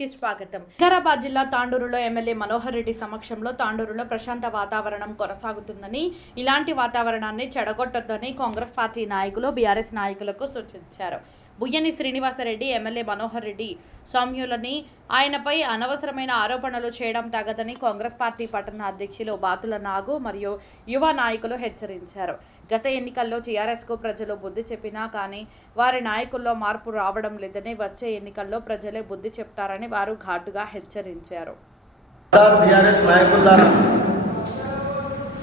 కి స్వాగతం. వికారాబాద్ జిల్లా తాండూరులో ఎమ్మెల్యే మనోహర్ రెడ్డి సమక్షంలో తాండూరులో ప్రశాంత వాతావరణం కొనసాగుతుందని, ఇలాంటి వాతావరణాన్ని చెడగొట్టొద్దని కాంగ్రెస్ పార్టీ నాయకులు బీఆర్ఎస్ నాయకులకు సూచించారు. బుయ్యని శ్రీనివాసరెడ్డి ఎమ్మెల్యే మనోహర్ రెడ్డి సౌమ్యులని ఆయనపై అనవసరమైన ఆరోపణలు చేయడం తగదని కాంగ్రెస్ పార్టీ పట్టణ అధ్యక్షులు బాతుల నాగు మరియు యువ నాయకులు హెచ్చరించారు. గత ఎన్నికల్లో టీఆర్ఎస్కు ప్రజలు బుద్ధి చెప్పినా కానీ వారి నాయకుల్లో మార్పు రావడం లేదని, వచ్చే ఎన్నికల్లో ప్రజలే బుద్ధి చెప్తారని వారు ఘాటుగా హెచ్చరించారు.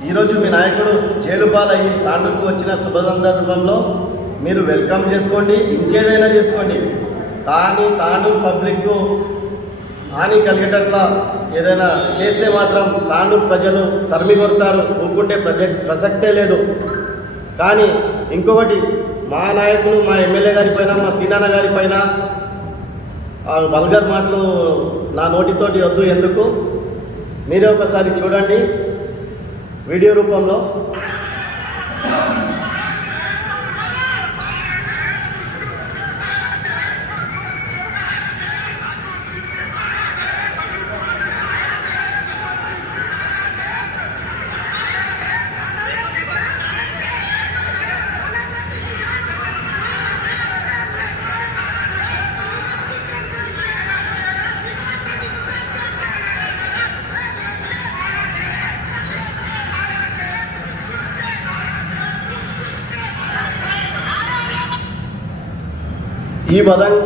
ఈరోజు మీ నాయకుడు జైలుపాలయ్యి తాండూరుకు వచ్చిన శుభ సందర్భంలో మీరు వెల్కమ్ చేసుకోండి, ఇంకేదైనా చేసుకోండి, కానీ తాండూరు పబ్లిక్కు హాని కలిగేటట్లా ఏదైనా చేస్తే మాత్రం తాండూరు ప్రజలు తరిమి కొడతారు, ఊరుకుంటే ప్రసక్తే లేదు. కానీ ఇంకొకటి, మా నాయకులు మా ఎమ్మెల్యే గారి పైన, మా సీనాన్న గారి పైన వల్గర్ మాటలు నా నోటితోటి వద్దు. ఎందుకు, మీరే ఒకసారి చూడండి వీడియో రూపంలో.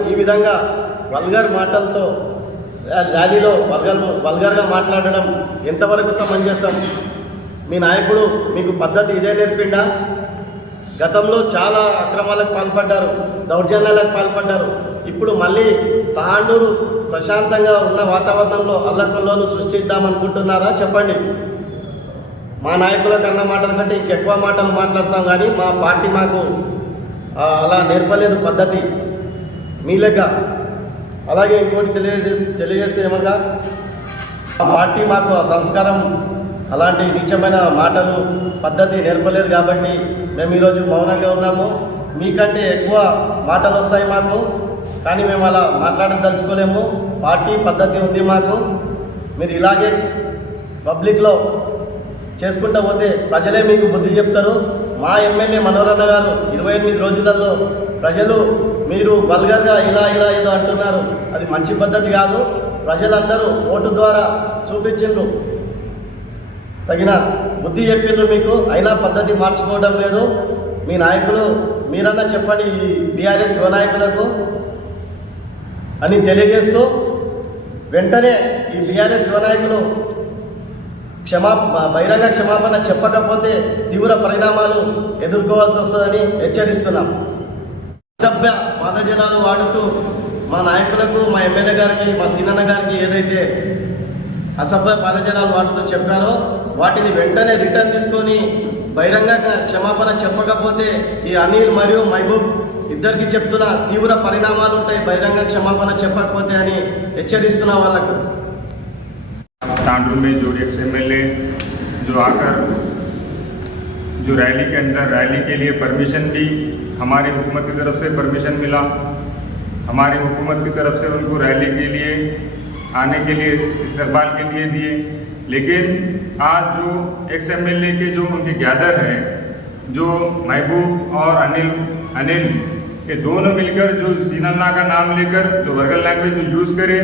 ఈ విధంగా వల్గర్ మాటలతో ర్యాలీలో వల్గర్గా మాట్లాడడం ఎంతవరకు సమంజసం? మీ నాయకుడు మీకు పద్ధతి ఇదే నేర్పిండా? గతంలో చాలా అక్రమాలకు పాల్పడ్డారు, దౌర్జన్యాలకు పాల్పడ్డారు. ఇప్పుడు మళ్ళీ తాండూరు ప్రశాంతంగా ఉన్న వాతావరణంలో అల్లకొల్లోలు సృష్టిద్దామనుకుంటున్నారా? చెప్పండి. మా నాయకుల కన్నా మాటల కంటే ఇంకెక్కువ మాటలు మాట్లాడతాం, కానీ మా పార్టీ మాకు అలా నేర్పలేదు పద్ధతి మీ లెక్క. అలాగే ఇంకోటి తెలియజేస్తే ఏమన్నా, ఆ పార్టీ మాకు ఆ సంస్కారం, అలాంటి నీచమైన మాటలు పద్ధతి నేర్పలేదు కాబట్టి మేము ఈరోజు మౌనంగా ఉన్నాము. మీకంటే ఎక్కువ మాటలు వస్తాయి మాకు, కానీ మేము అలా మాట్లాడదలుచుకోలేము. పార్టీ పద్ధతి ఉంది మాకు. మీరు ఇలాగే పబ్లిక్లో చేసుకుంటూ పోతే ప్రజలే మీకు బుద్ధి చెప్తారు. మా ఎమ్మెల్యే మనోహర్ గారు 28 రోజులలో ప్రజలు మీరు వల్గర్గా ఇలా ఏదో అంటున్నారు, అది మంచి పద్ధతి కాదు. ప్రజలందరూ ఓటు ద్వారా చూపించిండ్రు, తగిన బుద్ధి చెప్పిండ్రు మీకు, అయినా పద్ధతి మార్చుకోవడం లేదు. మీ నాయకులు మీరన్నా చెప్పండి ఈ బీఆర్ఎస్ యువ నాయకులకు అని తెలియజేస్తూ, వెంటనే ఈ బీఆర్ఎస్ యువ నాయకులు బహిరంగ క్షమాపణ చెప్పకపోతే తీవ్ర పరిణామాలు ఎదుర్కోవాల్సి వస్తుందని హెచ్చరిస్తున్నాం. అసభ్య పదజలాలు వాడుతూ మా నాయకులకు, మా ఎమ్మెల్యే గారికి, మా సీనన్న గారికి ఏదైతే అసభ్య పదజలాలు వాడుతూ చెప్పారో వాటిని వెంటనే రిటర్న్ తీసుకొని బహిరంగ క్షమాపణ చెప్పకపోతే ఈ అనిల్ మరియు మహబూబ్ ఇద్దరికి చెప్తున్న తీవ్ర పరిణామాలు ఉంటాయి బహిరంగ క్షమాపణ చెప్పకపోతే అని హెచ్చరిస్తున్నా వాళ్ళకు. तांडूर में जो एक्स एमएलए जो आकर जो रैली के अंदर रैली के लिए परमिशन दी, हमारी हुकूमत की तरफ से परमिशन मिला, हमारी हुकूमत की तरफ से उनको रैली के लिए आने के लिए इस्तकबाल के लिए दिए, लेकिन आज जो एक्स एमएलए के जो उनके गैदर हैं, जो महबूब और अनिल ये दोनों मिलकर जो सीनन्ना का नाम लेकर जो वर्गल लैंग्वेज जो यूज़ करें,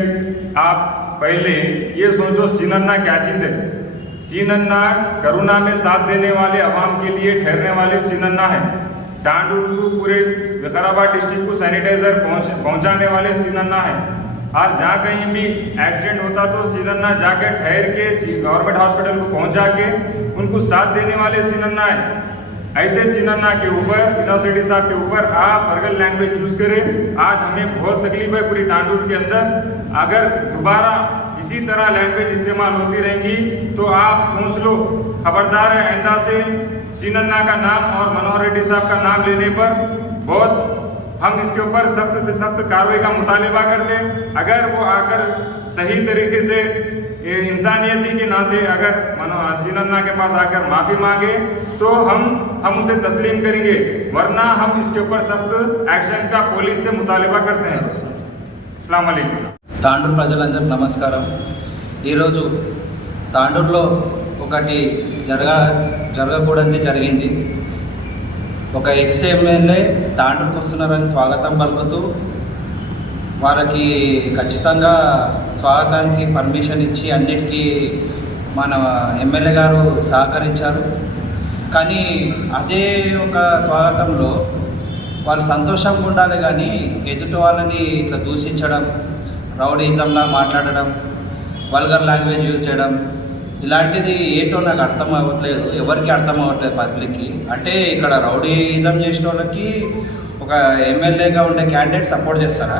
आप पहले ये सोचो सीनन्ना क्या चीज़ है। सीनन्ना करुणा में साथ देने वाले अवाम के लिए ठहरने वाले सीनन्ना है। तांडूर को पूरे विकाराबाद डिस्ट्रिक्ट को सैनिटाइजर पहुंचाने वाले सीनन्ना है। और जहाँ कहीं भी एक्सीडेंट होता तो सीनन्ना जाकर ठहर के गवर्नमेंट हॉस्पिटल को पहुंचा के उनको साथ देने वाले सीनन्ना है। ऐसे सीनन्ना के ऊपर, सीनासेडी साहब के ऊपर आप वर्गल लैंग्वेज यूज़ करें। आज हमें बहुत तकलीफ है पूरी तांडूर के अंदर। अगर दोबारा इसी तरह लैंग्वेज इस्तेमाल होती रहेंगी तो आप सोच लो, खबरदार है, आइंदा से सीनन्ना का नाम और मनोहर रेड्डी साहब का नाम लेने पर बहुत हम इसके ऊपर सख्त से सख्त कार्रवाई का मुतालबा करते। अगर वो आकर सही तरीके से इंसानियती के नाते अगर सीनन्ना के पास आकर माफ़ी मांगे तो हम उसे तस्लीम करेंगे, वरना हम इसके ऊपर सख्त एक्शन का पुलिस से मुतालबा करते हैं। अस्सलाम वालेकुम। తాండూరు ప్రజలందరికీ నమస్కారం. ఈరోజు తాండూరులో ఒకటి జరగకూడదు జరిగింది. ఒక ఎక్స్ ఎమ్మెల్యే తాండూరుకు వస్తున్నారని స్వాగతం పలుకుతూ వారికి ఖచ్చితంగా స్వాగతానికి పర్మిషన్ ఇచ్చి అన్నిటికీ మన ఎమ్మెల్యే గారు సహకరించారు. కానీ అదే ఒక స్వాగతంలో వాళ్ళు సంతోషంగా ఉండాలి, కానీ ఎదుటి వాళ్ళని ఇట్లా దూషించడం, రౌడీజంలా మాట్లాడడం, వల్గర్ లాంగ్వేజ్ యూజ్ చేయడం ఇలాంటిది ఏంటో నాకు అర్థం అవ్వట్లేదు, ఎవరికి అర్థం అవ్వట్లేదు పబ్లిక్కి. అంటే ఇక్కడ రౌడీజం చేసిన వాళ్ళకి ఒక ఎమ్మెల్యేగా ఉండే క్యాండిడేట్ సపోర్ట్ చేస్తారా?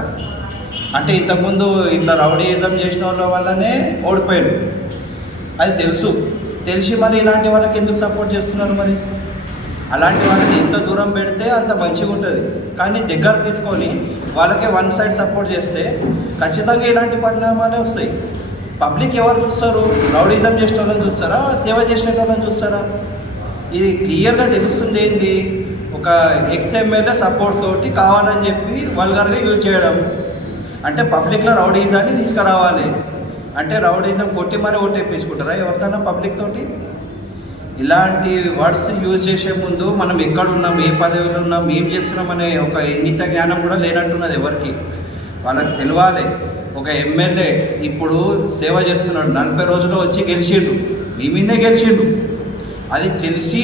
అంటే ఇంతకుముందు ఇట్లా రౌడీజం చేసిన వాళ్ళ వల్లనే ఓడిపోయాడు, అది తెలిసి మరి ఇలాంటి వాళ్ళకి ఎందుకు సపోర్ట్ చేస్తున్నారు? మరి అలాంటి వాళ్ళని ఎంత దూరం పెడితే అంత మంచిగా ఉంటుంది. కానీ దగ్గర తీసుకొని వాళ్ళకే వన్ సైడ్ సపోర్ట్ చేస్తే ఖచ్చితంగా ఇలాంటి పరిణామాలే వస్తాయి. పబ్లిక్ ఎవరు చూస్తారు? రౌడీజం చేసిన వాళ్ళని చూస్తారా, సేవ చేసిన వాళ్ళని చూస్తారా? ఇది క్లియర్గా తెలుస్తుంది. ఏంది, ఒక ఎక్స్ ఎమ్మెల్యే సపోర్ట్ తోటి కావాలని చెప్పి వల్గర్గా యూజ్ చేయడం. అంటే పబ్లిక్లో రౌడీజాన్ని తీసుకురావాలి అంటే రౌడీజం కొట్టి మరీ ఓటేపించుకుంటారా ఎవరికైనా పబ్లిక్ తోటి? ఇలాంటి వర్డ్స్ యూజ్ చేసే ముందు మనం ఎక్కడున్నాం, ఏ పదవిలో ఉన్నాం, ఏం చేస్తున్నాం అనే ఒక ఇంగిత జ్ఞానం కూడా లేనట్టున్నది ఎవరికి. వాళ్ళకి తెలియాలి. ఒక ఎమ్మెల్యే ఇప్పుడు సేవ చేస్తున్నాడు, 40 రోజుల్లో వచ్చి గెలిచిండు, మీ మీదే గెలిచిండు. అది తెలిసి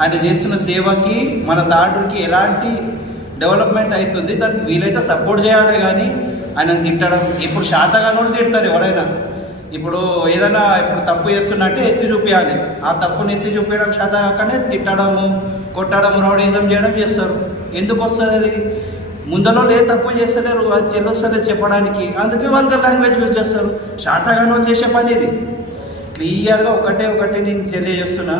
ఆయన చేస్తున్న సేవకి మన తాండూరుకి ఎలాంటి డెవలప్మెంట్ అవుతుంది, దానికి వీలైతే సపోర్ట్ చేయాలి. కానీ ఆయన తిట్టడం, ఇప్పుడు శాతగానోళ్ళు తిడతారు ఎవరైనా. ఇప్పుడు ఏదైనా ఇప్పుడు తప్పు చేస్తున్నట్టే ఎత్తి చూపించాలి, ఆ తప్పుని ఎత్తి చూపించడం శాత కాకనే తిట్టడము, కొట్టడం, రౌడీజం చేయడం చేస్తారు. ఎందుకు వస్తుంది అది? ముందలో ఏ తప్పు చేస్తలేరు, అది చెల్లొస్తలేదు చెప్పడానికి, అందుకే వాళ్ళకి లాంగ్వేజ్ యూజ్ చేస్తారు. శాతగానోళ్ళు చేసే పని ఇది. క్లియర్గా ఒకటి నేను తెలియజేస్తున్నా,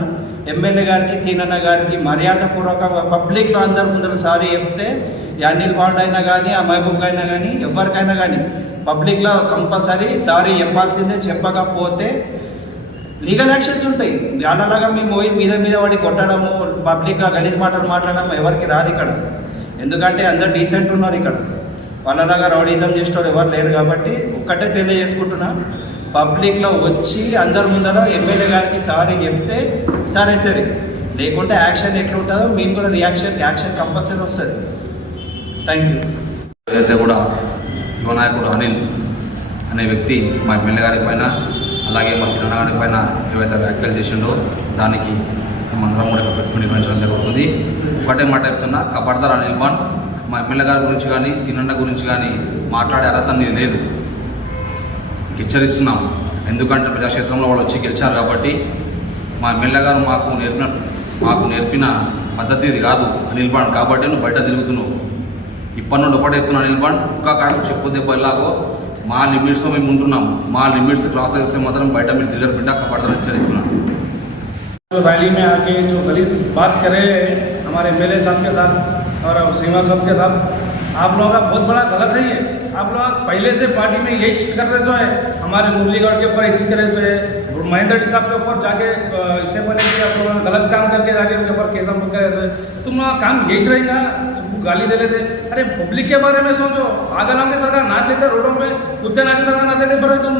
ఎమ్మెల్యే గారికి, సీనన్న గారికి మర్యాదపూర్వకంగా పబ్లిక్లో అందరి ముందర సారీ చెప్తే, అనిల్ బాండ్ అయినా కానీ, ఆ మహబూబ్ అయినా కానీ, ఎవరికైనా కానీ పబ్లిక్లో కంపల్సరీ సారీ చెప్పాల్సిందే. చెప్పకపోతే లీగల్ యాక్షన్స్ ఉంటాయి. అలాగా మేము పోయి మీద వాడి కొట్టడము, పబ్లిక్గా గలీజ్ మాటలు మాట్లాడడం ఎవరికి రాదు ఇక్కడ. ఎందుకంటే అందరు డీసెంట్ ఉన్నారు ఇక్కడ. వాళ్ళలాగా రౌడీజం చేసేవాళ్ళు ఎవరు లేరు. కాబట్టి ఒక్కటే తెలియజేసుకుంటున్నా, పబ్లిక్లో వచ్చి అందరి ముందర ఎమ్మెల్యే గారికి సారీ చెప్తే సరే, లేకుంటే యాక్షన్ ఎట్లుంటుందో మేము కూడా యాక్షన్ కంపల్సరీ వస్తుంది. Thank you. అయితే కూడా యువ నాయకుడు అనిల్ అనే వ్యక్తి మా ఎమ్మెల్యే గారి పైన, అలాగే మా సీనన్న గారి పైన ఏవైతే వ్యాఖ్యలు చేసిండో దానికి మందరం కూడా ప్రెస్ మీట్ నిర్వహించడం జరుగుతుంది. ఒకటే మాట చెప్తున్నా, కబడ్దార్ అనిల్ బాండ్ మా ఎమ్మెల్యే గారి గురించి కానీ, సీనన్న గురించి కానీ మాట్లాడే అర్హత అనేది లేదు. హెచ్చరిస్తున్నాం. ఎందుకంటే ప్రజాక్షేత్రంలో వాళ్ళు వచ్చి గెలిచారు కాబట్టి. మా ఎమ్మెల్యే గారు మాకు నేర్పిన పద్ధతి ఇది కాదు అనిల్ బాండ్. కాబట్టి నువ్వు బయట తిరుగుతున్నావు. ఇప్పటి నుండి ఒకటే చెప్తున్నా అనిల్ బాండ్, ఒక్క కాడకు చెప్పు దెబ్బ ఎలాగో మా లిమిట్స్లో మేము ఉంటున్నాం. మా లిమిట్స్ క్రాస్ చేస్తే మాత్రం బయట మీరు తిరిగి బిడ్డ కబడ్దార్ హెచ్చరిస్తున్నాం. रैली में आके जो गलीस बात करे हमारे एमएलए साहब के साथ और सीमा साहब के साथ, आप लोगों का बहुत बड़ा गलत है ये। आप लोग पहले से पार्टी में यही करते जो है, हमारे मुरलीगढ़ के ऊपर इसी तरह से महेंद्र साहब के ऊपर जाके इससे पहले कि आप लोगों ने गलत काम करके जाके उनके ऊपर केस हम करे थे। तुम लोग काम यही रहेगा, सबको गाली दे लेते। अरे पब्लिक के बारे में सोचो। आगर हमने सरकार नाच लेते रोडों में, कुत्ते नाच सरकार नाच लेते, पर तुम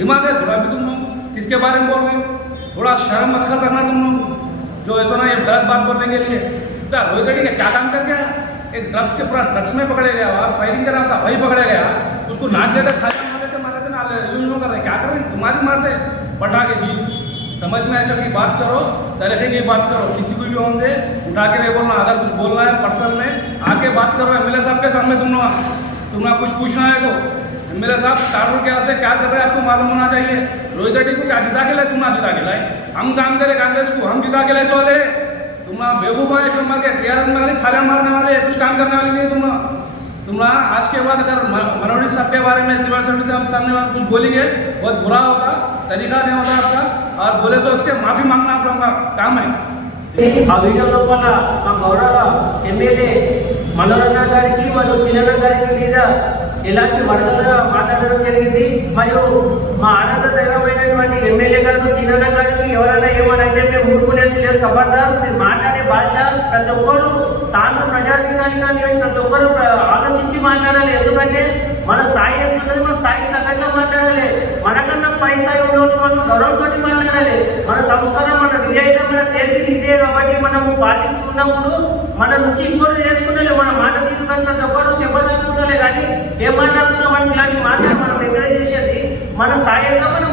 दिमाग है थोड़ा भी, तुम लोग किसके बारे में बोल रहे हो? थोड़ा शर्म अक्सर करना तुम लोग, जो ऐसा ना ये गलत बात बोलने के लिए। क्या रोहित रेड्डी का क्या काम कर गया? एक ड्रग्स के पूरा ड्रग्स में पकड़े गया और फायरिंग करा, उसका भाई पकड़े गया, उसको नाच लेते, खाते ना यूं कर रहे, क्या कर रहे? तुम्हारी मारते पटा के जी। समझ में ऐसा की बात करो, तरीके की बात करो, किसी को भी होंगे उठा के नहीं बोलना। अगर कुछ बोलना है पर्सनल में आके बात करो एमएलए साहब के सामने। तुम लोग कुछ पूछना है तो एमएलए साहब तांडूर के से क्या कर रहे हैं आपको मालूम होना चाहिए। रोहित रेड्डी को क्या जिता के लाए? तुम ना जिता के लाए। हम काम करे कांग्रेस को, हम जिता के लाए वाले। तुम बेवकूफ़ है, एक नंबर के टीआरएस में खालियां मारने वाले, कुछ काम करने वाले नहीं। तुम आज के बाद अगर मनोहर साहब के बारे में सिविल सर्विस के सामने कुछ बोलेंगे, बहुत बुरा होता, तरीका नहीं होता आपका। और बोले तो उसके माफ़ी मांगना आप लोगों का काम है। ఆ వీడియో లోపల మా గౌరవ ఎమ్మెల్యే మనోరన్న గారికి మరియు సీనన్న గారికి మీద ఎలాంటి వరదలుగా మాట్లాడడం జరిగింది. మరియు మా ఆనంద దైవమైనటువంటి ఎమ్మెల్యే గారు సీనన్న గారికి ఎవరైనా ఏమనంటే మేము ఊరుకునేది లేదు. కబడ్దార్, మీరు మాట్లాడే భాష ప్రతి ఒక్కరు తాను ప్రజానికాన్ని కానీ ప్రతి ఒక్కరు ఆలోచించి మాట్లాడాలి. ఎందుకంటే మన స్థాయి ఎంత ఉన్నది, మన స్థాయికి తగ్గట్టు మాట్లాడాలి. మనకన్నా పై స్థాయి ఉన్నోళ్ళు మనం గౌరవంతో మాట్లాడాలి. మన సంస్కారం, మన విధేయత, మన నేర్పింది ఇదే కాబట్టి మనము పాటిస్తున్నప్పుడు మన నుంచి ఇంకోటి నేర్చుకుంటే మన మాట తీసుకొని ప్రతి ఒక్కరు చెప్పాలనుకుంటాలే. కానీ ఏం మాట్లాడుతున్నాం మనం ఇలాంటి మాట్లాడి మనం ఎంకరేజ్ చేసేది మన స్థాయి ఎంత మనం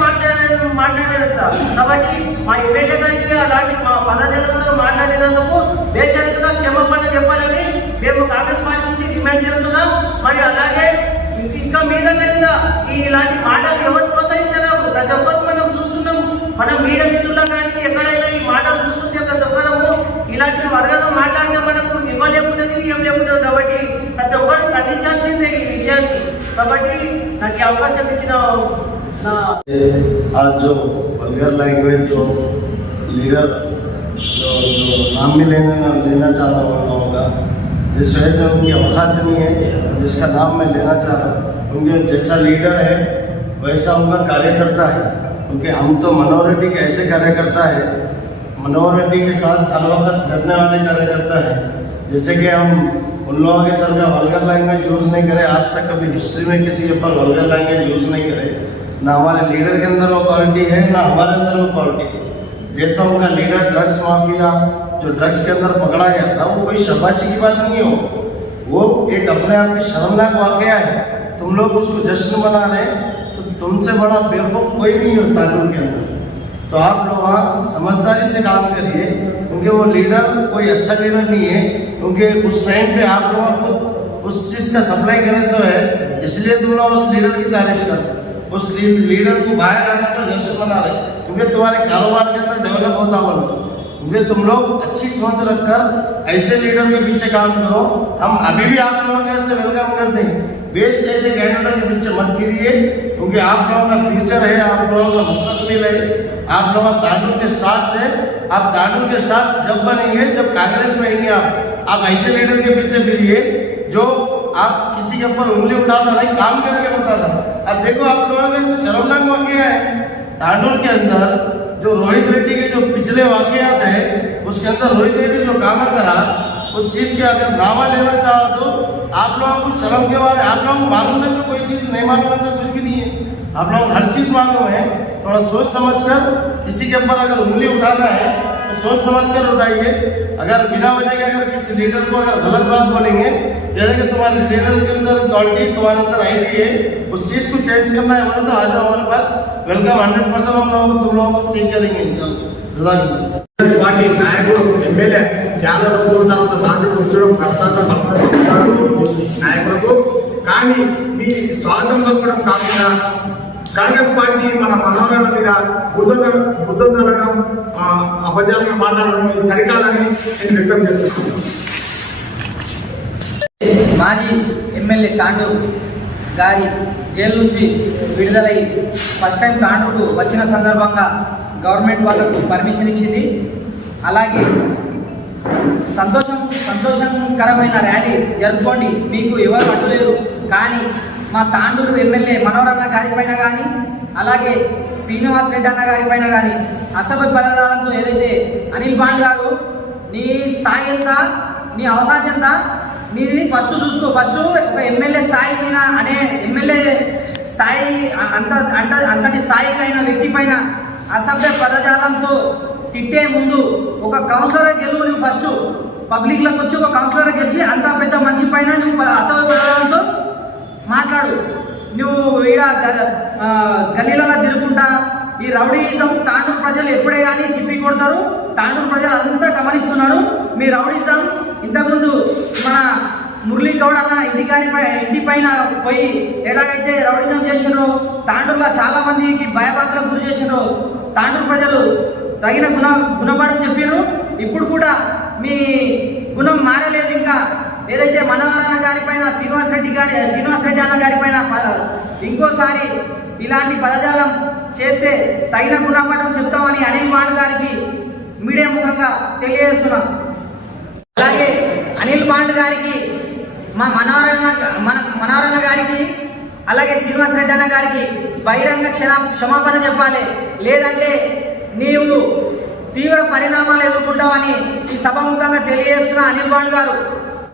మాట్లాడేంత. కాబట్టి మా ఎమ్మెల్యే గారికి అలాంటి మా పదజనంతో మాట్లాడినందుకు బేషరతుగా క్షమాపణ చెప్పాలని మేము కాంగ్రెస్ పార్టీ నుంచి డిమాండ్ చేస్తున్నాం. మరి అలాగే ఇంకా మీద ఇలాంటి మాటలు ఎవరు ప్రోత్సహించలేదు. ప్రతి ఒక్కరు మనం చూస్తున్నాం, మన మీడియా మిత్రుల్లో కానీ ఎక్కడైనా ఈ మాటలు చూస్తుంటే ప్రతి ఒక్కరము ఇలాంటి వర్గాలు మాట్లాడితే మనకు ఇవ్వలేకున్నది, ఏం లేకున్నది. కాబట్టి ప్రతి ఒక్కరు ఖండించాల్సిందే ఈ విషయాన్ని. కాబట్టి నాకు ఈ అవకాశం ఇచ్చిన आज जो वल्गर लैंग्वेज जो लीडर जो नाम भी लेना चाह रहा हूँ उन लोगों का, जिस वजह से उनकी औकात नहीं है जिसका नाम मैं लेना चाह रहा हूँ. उनके जैसा लीडर है वैसा उनका कार्यकर्ता है. क्योंकि हम तो माइनॉरिटी के ऐसे कार्यकर्ता है, माइनॉरिटी के साथ हर वक्त रहने वाले कार्यकर्ता है. जैसे कि हम उन लोगों के सर का वल्गर लैंग्वेज यूज़ नहीं करे, आज तक कभी हिस्ट्री में किसी के ऊपर वल्गर लैंग्वेज यूज़ नहीं करे. ना हमारे लीडर के अंदर वो क्वालिटी है, ना हमारे अंदर वो क्वालिटी है. जैसा उनका लीडर ड्रग्स माफिया जो ड्रग्स के अंदर पकड़ा गया था, वो कोई शाबाशी की बात नहीं है. वो एक अपने आप की शर्मनाक वाकया है. तुम लोग उसको जश्न मना रहे, तो तुमसे बड़ा बेवकूफ़ कोई नहीं है तांडूर के अंदर. तो आप लोग वहाँ समझदारी से काम करिए, क्योंकि वो लीडर कोई अच्छा लीडर नहीं है. क्योंकि उस टाइम पे आप लोग खुद उस चीज़ का सप्लाई करने से है, इसलिए तुम लोग उस लीडर की तारीफ करो, उस लीडर को बाहर आने पर जश्न मना रहे. क्योंकि तुम्हारे कारोबार के अंदर डेवलप होता हुआ, क्योंकि तुम लोग अच्छी सोच रखकर ऐसे लीडर के पीछे काम करो. हम अभी भी आप लोगों के से वेलकम करते हैं. वेस्ट जैसे कैंडिडेट के पीछे मत गिरिए, क्योंकि आप लोगों का फ्यूचर है, आप लोगों का मुस्तकबिल है. आप लोग तांडूर के स्टार्ट से, आप तांडूर के स्टार्ट जब बनेंगे जब कांग्रेस में आएंगे, आप ऐसे लीडर के पीछे फिरिए जो आप किसी के ऊपर उंगली उठाता नहीं, काम करके बताता. अब देखो आप लोगों के शर्मनाक वाकया है तांडूर के अंदर. जो रोहित रेड्डी के जो पिछले वाकयात है, उसके अंदर रोहित रेड्डी जो काम करा, उस चीज़ के अगर नामा लेना चाहो तो आप लोगों को शर्म के बारे, आप लोगों को मालूम है जो कोई चीज़ नहीं मालूम है, कुछ भी नहीं है. आप लोगों को हर चीज़ मालूम है. थोड़ा सोच समझकर किसी के ऊपर अगर उंगली उठाना है तो सोच समझकर उठाइए. अगर बिना वजह के अगर किसी लीडर को अगर गलत बात बोलेंगे, जैसे कि तुम्हारे लीडर के अंदर क्वालिटी, तुम्हारे अंदर आईडी है, उस चीज़ को चेंज करना है बोले तो आ जाओ हमारे पास. वेलकम 100% हम लोग तुम लोगों को ठीक करेंगे इंशाल्लाह. పార్టీ నాయకుడు ఎమ్మెల్యే చాలా రోజుల తర్వాత దాన్ని కూర్చోవడం ప్రసాదం పలకడం నాయకులకు. కానీ మీ స్వాగతం పలకడం కాకుండా కాంగ్రెస్ పార్టీ మన మనోరణ మీద బురదలడం, అబద్ధాలను మాట్లాడడం ఇది సరికాదని నేను వ్యక్తం చేస్తున్నాను. మాజీ ఎమ్మెల్యే తాండూరు గారి జైలు నుంచి విడుదలై ఫస్ట్ టైం తాండూరుకు వచ్చిన సందర్భంగా గవర్నమెంట్ వాళ్ళకు పర్మిషన్ ఇచ్చింది. అలాగే సంతోషకరమైన ర్యాలీ జరుపుకోండి, మీకు ఎవరు అడ్డులేరు. కానీ మా తాండూరు ఎమ్మెల్యే మనోరన్న గారిపైన కానీ, అలాగే శ్రీనివాస్ రెడ్డి అన్న గారిపైన కానీ అసభ్య పదాలతో ఏదైతే అనిల్ బాండ్ గారు, నీ స్థాయి ఎంత, నీ అవకాశం ఎంత, నీది ఫస్ట్ చూసుకో. ఫస్ట్ ఒక ఎమ్మెల్యే స్థాయి మీద అనే ఎమ్మెల్యే స్థాయి అంతటి స్థాయికి అయిన వ్యక్తి పైన అసభ్య పదజాలంతో తిట్టే ముందు ఒక కౌన్సిలర్ గెలువు. నువ్వు ఫస్ట్ పబ్లిక్లోకి వచ్చి ఒక కౌన్సిలర్ గెలిచి అంత పెద్ద మనిషి పైన నువ్వు అసభ్య పదజాలంతో మాట్లాడు. నువ్వు ఈడ గల్లీలలో తిరుగుకుంటా ఈ రౌడీయిజం తాండూరు ప్రజలు ఎప్పుడే కానీ తిప్పి కొడతారు. తాండూరు ప్రజలు అంతా గమనిస్తున్నారు మీ రౌడీయిజం. ఇంతకుముందు మన మురళీ గౌడ్ అన్న ఇంటి పైన పోయి ఎలాగైతే రౌడీజం చేసినారో, తాండూరులో చాలా మందికి భయభాతలకు గురి చేసినారో తాండూరు ప్రజలు తగిన గుణపాఠం చెప్పారు. ఇప్పుడు కూడా మీ గుణం మారలేదు. ఇంకా ఏదైతే మనోహరన్న గారి పైన శ్రీనివాస్ రెడ్డి అన్న గారి పైన ఇంకోసారి ఇలాంటి పదజాలం చేస్తే తగిన గుణపాఠం చెప్తామని అనిల్ బాండ్ గారికి మీడియా ముఖంగా తెలియజేస్తున్నాం. అలాగే అనిల్ బాండ్ గారికి మా మనోహరన్న గారికి అలాగే శ్రీనివాస్ రెడ్డి అన్న గారికి బహిరంగ క్షమాపణ చెప్పాలి. లేదంటే నీవు తీవ్ర పరిణామాలు ఎదుర్కొంటావని ఈ సభాముఖంగా తెలియజేస్తున్న అనిల్ బాండ్ గారు